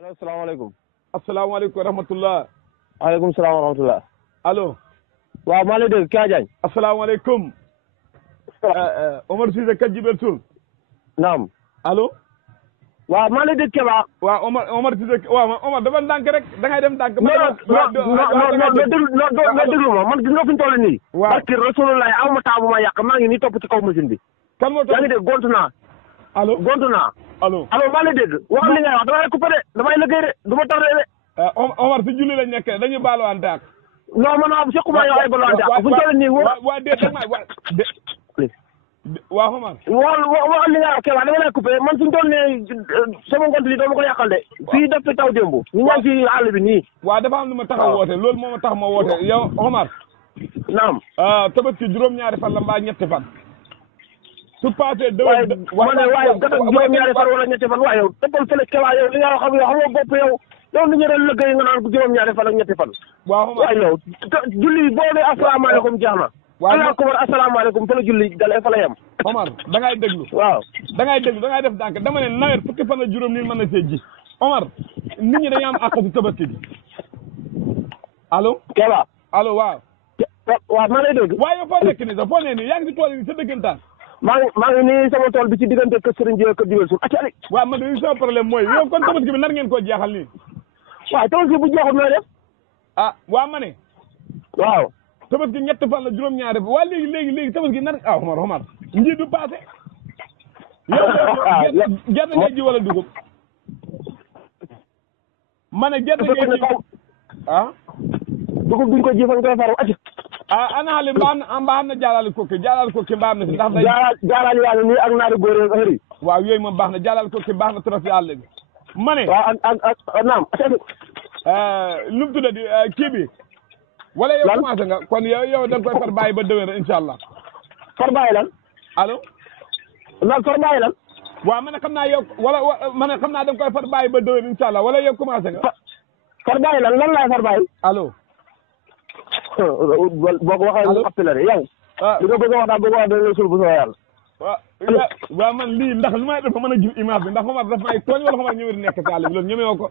allo salaamaaleykum. asalaamaaleykum wa rahmatulah. waaleykum salaam wa rahmatulah. allo. waaw maa ngi lay dégg Kya Diagne. asalaamaaleykum. Omar Cissé kat jibel sul. naam. allo. waaw maa ngi lay dégg Keba. waaw Omar Cissé waaw Omar dafa ndànk rek da ngay dem ndànk. non déglu ma man gis nga fi ñu toll nii. waaw parce que Rasulullah aw ma taa bu ma yàq maa ngi nii topp ci kaw machine bi. kan moo topp yaa ngi dégg gontu naa. allo gontu naa. allo maa ngi lay dégg. waxal li ngay wax damay coupé de damay liggéey de du ma tardé de. Omar si julli lañ nekk dañuy baaluwante ak. non man sequma yow ay baaluwante ak fu ñu toll nii waa déet da waaw Omar. waxal li ngay wax Keba dama lay coupé man suñu toll nii sama ngont li dama ko yàqal de. fii def fi taw démb. ñu ñaan ci àll bi nii. waaw dafa am lu ma tax a woote loolu moo ma tax ma woote yow Omar. naam. tabaski juróom-ñaari fan la mbaa ñetti fan. su paasee waaye gata juróom-ñaari fan wala ñetti fan waaye yow dëppal fële Keba yow li nga wax xamoo bopp yow yow ni ñu doon liggéey nga naan juróom-ñaari fan ak ñetti fan. waaw Omar waaye yow julli boo dee asalaamaaleykum jeex na. waaw ko war asalaamaaleykum fa la julli dalee fa la yem. Omar da ngay déglu. waaw da ngay déglu da ngay def dànk dama ne nawet fukki fan la juróom nii mën na see ji. Omar nit ñi dañuy am àq ci tabaski bi allo. Keba. allo waaw. waaw maa lay dégg. waaye yow foo nekk nii sax foo ne nii yaa ngi si tool yi sa dëggantaan. maa ngi nii sama tool bi ci diggante kër Serigne Diop kër Diop suuf acca ali. waaw man de sama problème mooy yow kon tabaski bi nar ngeen koo jeexal nii. waaw tabaski bu jeexul nooy def. waa ma ne. waaw. tabaski ñett fan la juróom-ñaari waa léegi tabaski nar Omar nji du passé. yow gerte ngay ji wala dugub. ma ne gerte ngay ji dugub duñ ko ji fan koy faru acca. ana xale mbaa na jaalal kokki mbaa na si ndax day jaalal yaa ngi nii ak naari góor ak xëri. waaw yooyu moom baax na jaalal kokki baax na trop si àll bi ma ne waaw ak naam lu mu tuddati kii bi wala yow commencé nga kon yow da nga koy far bàyyi ba déwén incha allah far bàyyi lan allo far bàyyi lan waaw ma ne xam naa yow ma ne xam naa da nga koy far bàyyi ba déwén incha allah wala yow commencé nga far bàyyi lan laay far bàyyi allo boo ko waxee mu xappi la de yow li nga bëgg a wax daal bëgg a wax dañ la sul bu soo yàlla waaw man lii ndax lu may def mën a gis image bi ndax Omar daf may tooñ wala Omar ñëwee di nekk si àll bi loolu ñemewoo ko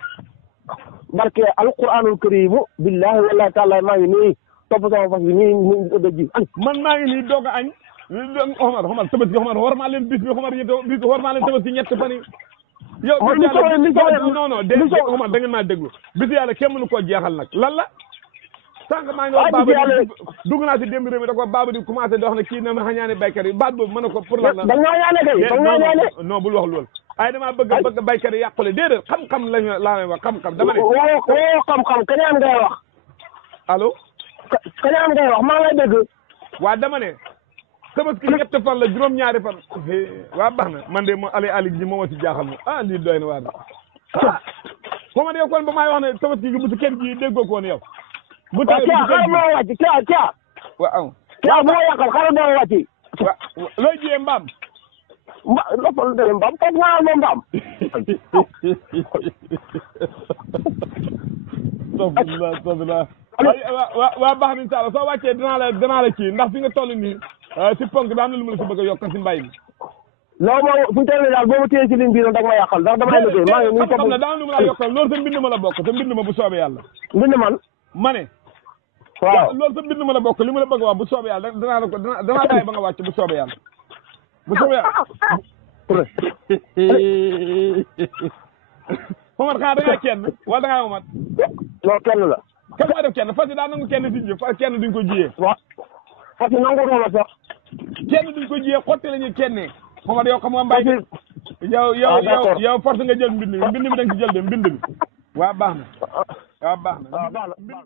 barke alquranul karimu billahi wallahi taala maa ngi nii topp sama fas bi nii ñu da ji man maa ngi nii doog a añ Omar tabaski war maa leen bis bi war maa leen tabaski ñett fan yi yow non Omar da ngeen maa déglu bis yàlla kenn mënu koo jeexal nag lan la sànq maa ngi wax baaba dugg naa si démb réew mi da ko baaba di commencé di wax ne kii na ma xañaane baykat yi baat boobu mën na ko pour lan la da nga ñaane kay non bul wax loolu ay dama bëgg baykat yi yàqule déedéet xam-xam lañu laa lay wax xam-xam dama ne woo xam-xam kañaan ngay wax allo kañaan ngay wax maa ngi lay dégg waa dama ne tabaski ñett fan la juróom-ñaari fan waa baax na man de mo ali ji moo ma si jaaxal ma lii doy na waar foo ma de kon ba maay wax ne tabaski gi bu si kenn ji déggoo ko woon yow bu tawee bu xaaral moo wàcc Kya waaw Kya moo yàqal xaaral moo wàcc waaw looy jiyee mbaam loppal dene mbaam foofu naa moom mbaam sobila waa baax na incha allah soo wàccee dinaa la kii ndax fi nga toll nii si ponk bi am na lu mu la si bëgg a yokk si mbay mi non moom fu ñu toll nii daal boo ma téye si ligne bi noonu da nga ma yàqal ndax damay liggéey maa ngi nii xam na daa lu mu la yokkal loolu sa mbind ma la bokk sa mbind ma bu soobee yàlla mbind man ma ne waaw loolu sa mbind ma la bokk li mu la bëgg a wax bu soobee yàlla danaa la ko danaa bàyyi ba nga wàcc bu soobee yàlla bu soobee yàlla Omar xanaa da ngaa kenn wala da ngaa Omar non kenn la kan moo def kenn fas yi daa nangu kenn si ji kenn duñ ko jiyee waaw fas yi nangu ma sax kenn duñ ko jiyee xotti la ñuy kennee Omar yow xam nga mbay yow force nga jël mbind mi da nga ci jël de mbind mi waa baax na